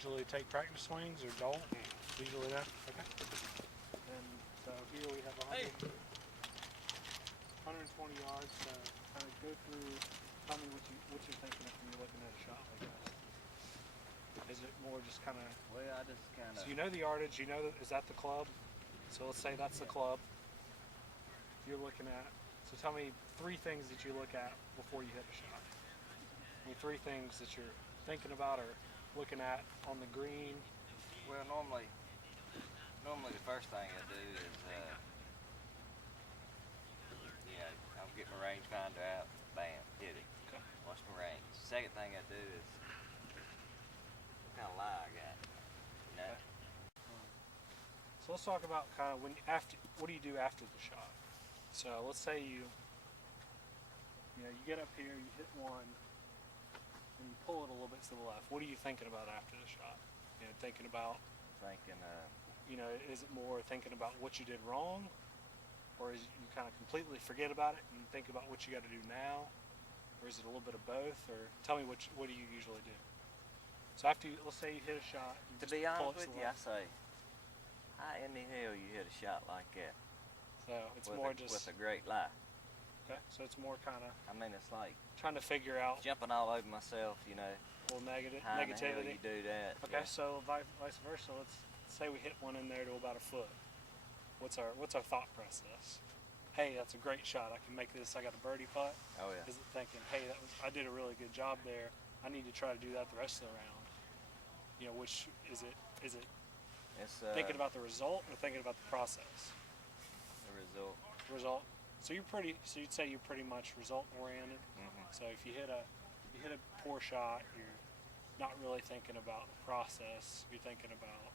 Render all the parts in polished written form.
usually take practice swings or don't? Usually not? Okay. And so here we have 120 yards. So kind of go through, tell me what you're thinking of when you're looking at a shot like that. Is it more just kind of... Well, I just kind of... So you know the yardage, you know is that the club? So let's say that's the club you're looking at. So tell me 3 things that you look at before you hit a shot. I mean, 3 things that you're thinking about or looking at on the green. Well, normally the first thing I do is, I'll get my rangefinder out, bam, hit it. Okay. Watch my range. Second thing I do is what kind of lie I got. You know? Okay. So let's talk about kind of what do you do after the shot? So let's say you get up here, you hit one, and you pull it a little bit to the left. What are you thinking about after the shot? Thinking about, is it more thinking about what you did wrong, or is you kind of completely forget about it and think about what you got to do now, or is it a little bit of both? Or tell me what do you usually do? So after let's say you hit a shot. To be honest with you, I say, how in the hell you hit a shot like that? So it's with a great lie. Okay, so it's more kind of... I mean, it's like... trying to figure out... jumping all over myself, A little negativity. How in the hell you do that? Okay, yeah. So vice versa, let's say we hit one in there to about a foot. What's our thought process? Hey, that's a great shot. I can make this. I got a birdie putt. Oh, yeah. Is it thinking, hey, I did a really good job there. I need to try to do that the rest of the round. Which is it? It's thinking about the result or thinking about the process? The result. Result. So you'd say you're pretty much result oriented. Mm-hmm. So if you hit a poor shot, you're not really thinking about the process. You're thinking about,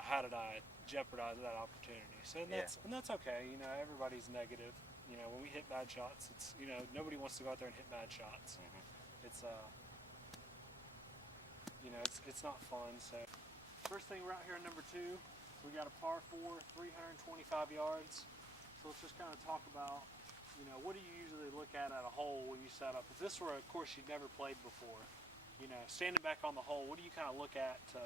how did I jeopardize that opportunity? So that's okay. Everybody's negative. When we hit bad shots, it's nobody wants to go out there and hit bad shots. Mm-hmm. It's not fun. So first thing, we're out here on number 2. We got a par 4, 325 yards. So let's just kind of talk about, what do you usually look at a hole when you set up? If this were a course you'd never played before, standing back on the hole, what do you kind of look at to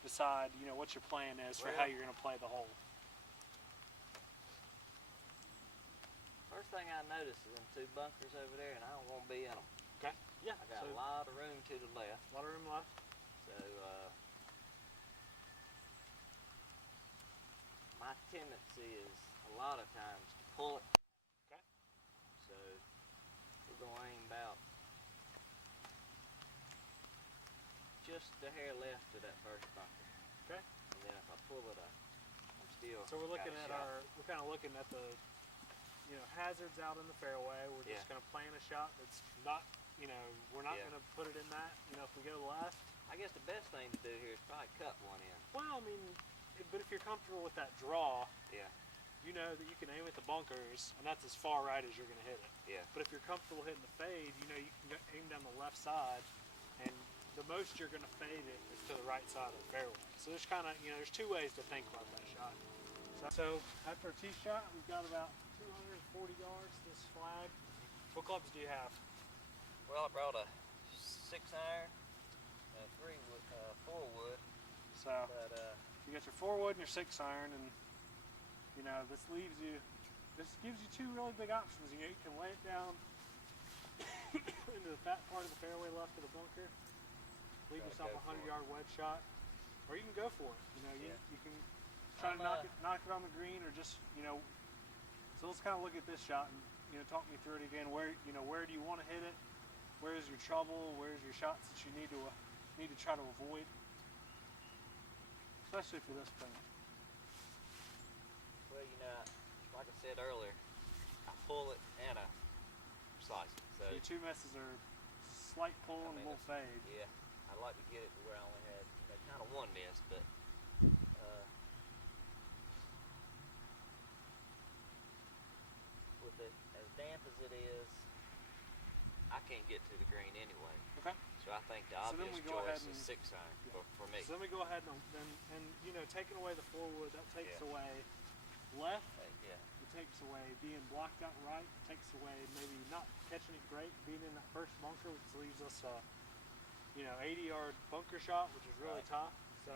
decide, what your plan is for how you're going to play the hole? First thing I notice is them 2 bunkers over there, and I don't want to be in them. Okay. Yeah. I got a lot of room to the left. A lot of room left. So, my tendency is a lot of times to pull it. Okay. So we're going to aim about just a hair left of that first bunker. Okay. And then if I pull it up, I'm still... So we're looking at we're kind of looking at the, hazards out in the fairway. We're just going to plan a shot that's not, we're not going to put it in that, if we go left. I guess the best thing to do here is probably cut one in. Well, but if you're comfortable with that draw, you know that you can aim at the bunkers, and that's as far right as you're going to hit it. Yeah. But if you're comfortable hitting the fade, you can aim down the left side, and the most you're going to fade it is to the right side of the fairway. So there's kind of, there's 2 ways to think about that shot. So after a tee shot, we've got about 240 yards, this flag. What clubs do you have? Well, I brought a 6-iron, a 4-wood. So you got your 4-wood and your 6-iron, and this gives you 2 really big options. You can lay it down into the fat part of the fairway left of the bunker, leave yourself a 100-yard wedge shot, or you can go for it. You can try to knock it on the green, or just So let's kind of look at this shot and talk me through it again. Where do you want to hit it? Where is your trouble? Where's your shots that you need to try to avoid, especially for this thing? Well, like I said earlier, I pull it and I slice it. So your 2 misses are slight pull and a little fade. Yeah, I'd like to get it to where I only had kind of 1 miss, but with it as damp as it is, I can't get to the green anyway. Okay. So I think the obvious choice is 6-iron for me. So let me go ahead and taking away the 4-wood, that takes away left. It takes away being blocked out right. It takes away maybe not catching it great, being in that first bunker, which leaves us 80-yard bunker shot, which is really Right. tough. So